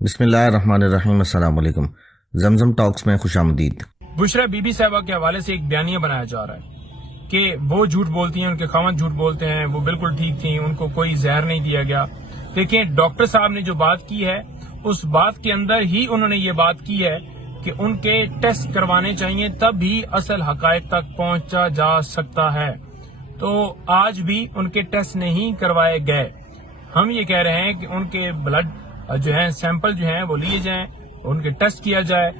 بسم اللہ الرحمن الرحیم۔ السلام علیکم۔ زمزم ٹاکس میں خوش آمدید۔ بشرا بی بی صاحبہ کے حوالے سے ایک بیانیہ بنایا جا رہا ہے کہ وہ جھوٹ بولتی ہیں، ان کے خاوند جھوٹ بولتے ہیں، وہ بالکل ٹھیک تھیں، ان کو کوئی زہر نہیں دیا گیا۔ دیکھیں ڈاکٹر صاحب نے جو بات کی ہے اس بات کے اندر ہی انہوں نے یہ بات کی ہے کہ ان کے ٹیسٹ کروانے چاہیے، تب بھی اصل حقائق تک پہنچا جا سکتا ہے۔ تو آج بھی ان کے ٹیسٹ نہیں کروائے گئے۔ ہم یہ کہہ رہے ہیں کہ ان کے بلڈ جو ہیں سیمپل جو ہیں وہ لیے جائیں، ان کے ٹیسٹ کیا جائے،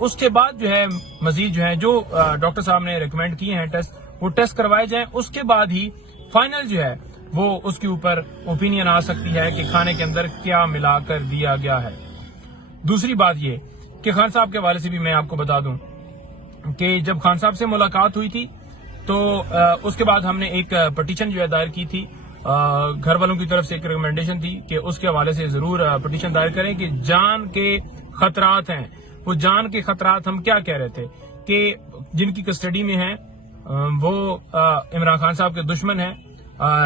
اس کے بعد جو ہے مزید جو ہے جو ڈاکٹر صاحب نے ریکمینڈ کیے ہیں ٹیسٹ، وہ ٹیسٹ کروائے جائیں۔ اس کے بعد ہی فائنل جو ہے وہ اس کے اوپر اوپینین آ سکتی ہے کہ کھانے کے اندر کیا ملا کر دیا گیا ہے۔ دوسری بات یہ کہ خان صاحب کے حوالے سے بھی میں آپ کو بتا دوں کہ جب خان صاحب سے ملاقات ہوئی تھی تو اس کے بعد ہم نے ایک پٹیشن جو ہے دائر کی تھی، گھر والوں کی طرف سے ایک ریکمنڈیشن تھی کہ اس کے حوالے سے ضرور پٹیشن دائر کریں کہ جان کے خطرات ہیں۔ وہ جان کے خطرات ہم کیا کہہ رہے تھے کہ جن کی کسٹڈی میں ہیں وہ عمران خان صاحب کے دشمن ہیں،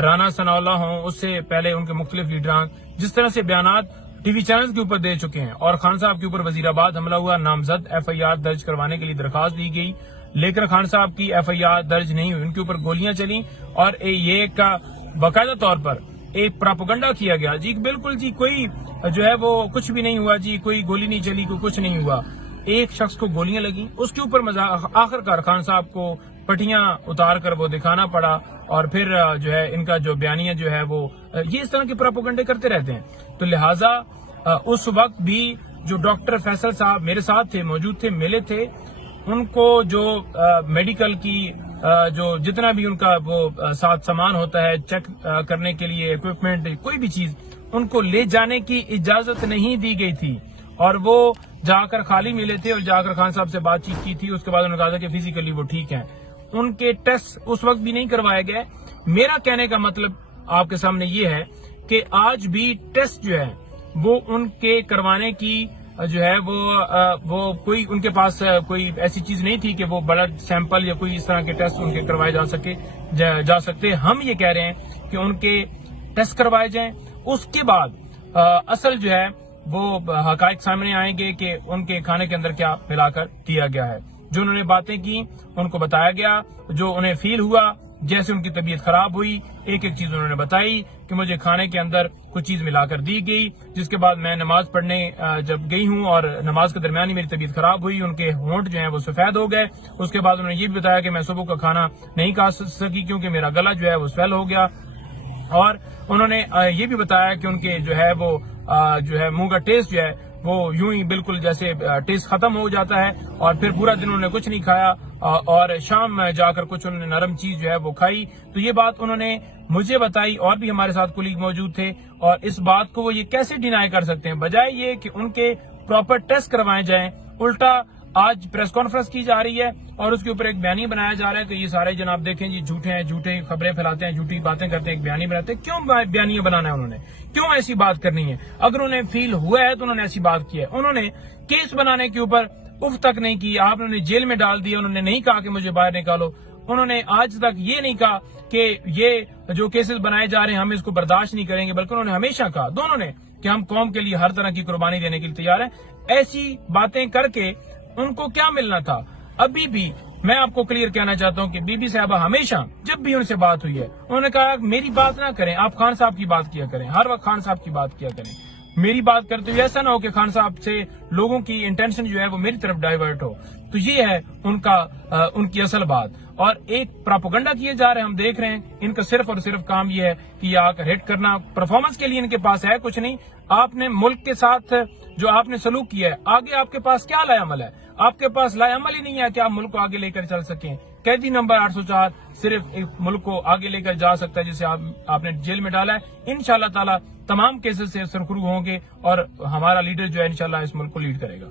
رانا ثناء اللہ ہوں، اس سے پہلے ان کے مختلف لیڈران جس طرح سے بیانات ٹی وی چینلز کے اوپر دے چکے ہیں، اور خان صاحب کے اوپر وزیر آباد حملہ ہوا، نامزد ایف آئی آر درج کروانے کے لیے درخواست دی گئی، لیکن خان صاحب کی ایف آئی آر درج نہیں ہوئی، ان کے اوپر گولیاں چلیں اور یہ کا باقاعدہ طور پر ایک پراپوگنڈا کیا گیا جی بالکل جی کوئی جو ہے وہ کچھ بھی نہیں ہوا، جی کوئی گولی نہیں چلی، کوئی کچھ نہیں ہوا۔ ایک شخص کو گولیاں لگیں، اس کے اوپر آخر کار خان صاحب کو پٹیاں اتار کر وہ دکھانا پڑا، اور پھر جو ہے ان کا جو بیانیہ جو ہے وہ یہ اس طرح کے پراپوگنڈے کرتے رہتے ہیں۔ تو لہٰذا اس وقت بھی جو ڈاکٹر فیصل صاحب میرے ساتھ تھے، موجود تھے، ملے تھے، ان کو جو میڈیکل کی جو جتنا بھی ان کا وہ ساتھ سامان ہوتا ہے چیک کرنے کے لیے، اکوپمنٹ، کوئی بھی چیز، ان کو لے جانے کی اجازت نہیں دی گئی تھی، اور وہ جا کر خالی ملے تھے اور جا کر خان صاحب سے بات چیت کی تھی۔ اس کے بعد انہوں نے کہا تھا کہ فزیکلی وہ ٹھیک ہیں۔ ان کے ٹیسٹ اس وقت بھی نہیں کروائے گئے۔ میرا کہنے کا مطلب آپ کے سامنے یہ ہے کہ آج بھی ٹیسٹ جو ہے وہ ان کے کروانے کی جو ہے وہ کوئی ان کے پاس کوئی ایسی چیز نہیں تھی کہ وہ بلڈ سیمپل یا کوئی اس طرح کے ٹیسٹ ان کے کروائے جا سکتے۔ ہم یہ کہہ رہے ہیں کہ ان کے ٹیسٹ کروائے جائیں، اس کے بعد اصل جو ہے وہ حقائق سامنے آئیں گے کہ ان کے کھانے کے اندر کیا ملا کر دیا گیا ہے۔ جو انہوں نے باتیں کی ان کو بتایا گیا، جو انہیں فیل ہوا، جیسے ان کی طبیعت خراب ہوئی، ایک ایک چیز انہوں نے بتائی کہ مجھے کھانے کے اندر کچھ چیز ملا کر دی گئی، جس کے بعد میں نماز پڑھنے جب گئی ہوں اور نماز کے درمیان ہی میری طبیعت خراب ہوئی، ان کے ہونٹ جو ہیں وہ سفید ہو گئے۔ اس کے بعد انہوں نے یہ بھی بتایا کہ میں صبح کا کھانا نہیں کھا سکی کیونکہ میرا گلا جو ہے وہ سویل ہو گیا، اور انہوں نے یہ بھی بتایا کہ ان کے جو ہے وہ جو ہے منہ کا ٹیسٹ جو ہے وہ یوں ہی بالکل جیسے ٹیسٹ ختم ہو جاتا ہے، اور پھر پورا دن انہوں نے کچھ نہیں کھایا، اور شام میں جا کر کچھ انہوں نے نرم چیز جو ہے وہ کھائی۔ تو یہ بات انہوں نے مجھے بتائی، اور بھی ہمارے ساتھ کولیگ موجود تھے، اور اس بات کو وہ یہ کیسے ڈینائی کر سکتے ہیں؟ بجائے یہ کہ ان کے پراپر ٹیسٹ کروائے جائیں، الٹا آج پریس کانفرنس کی جا رہی ہے اور اس کے اوپر ایک بیانی بنایا جا رہا ہے کہ یہ سارے جناب دیکھیں جی جھوٹے ہیں، جھوٹے خبریں پھیلاتے ہیں، جھوٹی باتیں کرتے ہیں، ایک بیانی بناتے ہیں۔ کیوں بیانیہ بنانا ہے؟ انہوں نے کیوں ایسی بات کرنی ہے؟ اگر انہیں فیل ہوا ہے تو انہوں نے ایسی بات کی ہے۔ انہوں نے کیس بنانے کے اوپر اف تک نہیں کی، آپ نے جیل میں ڈال دیا، انہوں نے نہیں کہا کہ مجھے باہر نکالو، انہوں نے آج تک یہ نہیں کہا کہ یہ جو کیسز بنائے جا رہے ہیں ہم اس کو برداشت نہیں کریں گے، بلکہ انہوں نے ہمیشہ کہا، دونوں نے، کہ ہم قوم کے لیے ہر طرح کی قربانی دینے کے لیے تیار ہیں۔ ایسی باتیں کر کے ان کو کیا ملنا تھا؟ ابھی بھی میں آپ کو کلیئر کہنا چاہتا ہوں کہ بی بی صاحبہ ہمیشہ جب بھی ان سے بات ہوئی ہے انہوں نے کہا میری بات نہ کریں، آپ خان صاحب کی بات کیا کریں، ہر وقت خان صاحب کی بات کیا کریں، میری بات کرتے ہوئے ایسا نہ ہو کہ خان صاحب سے لوگوں کی انٹینشن جو ہے وہ میری طرف ڈائیورٹ ہو۔ تو یہ ہے ان کی اصل بات، اور ایک پراپوگنڈا کیے جا رہے ہیں، ہم دیکھ رہے ہیں ان کا صرف اور صرف کام یہ ہے کہ یہ آ کر ہٹ کرنا، پرفارمنس کے لیے ان کے پاس ہے کچھ نہیں۔ آپ نے ملک کے ساتھ جو آپ نے سلوک کیا ہے، آگے آپ کے پاس کیا لائے عمل ہے؟ آپ کے پاس لائے عمل ہی نہیں ہے کہ آپ ملک کو آگے لے کر چل سکیں۔ قیدی نمبر 804 صرف ایک ملک کو آگے لے کر جا سکتا ہے جسے آپ نے جیل میں ڈالا ہے۔ انشاءاللہ تعالی تمام کیسز سے سرخرو ہوں گے اور ہمارا لیڈر جو ہے انشاءاللہ اس ملک کو لیڈ کرے گا۔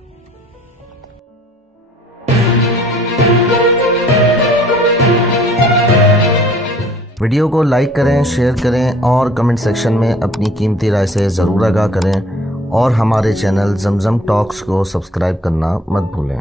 ویڈیو کو لائک کریں، شیئر کریں اور کمنٹ سیکشن میں اپنی قیمتی رائے سے ضرور آگاہ کریں، اور ہمارے چینل زمزم ٹاکس کو سبسکرائب کرنا مت بھولیں۔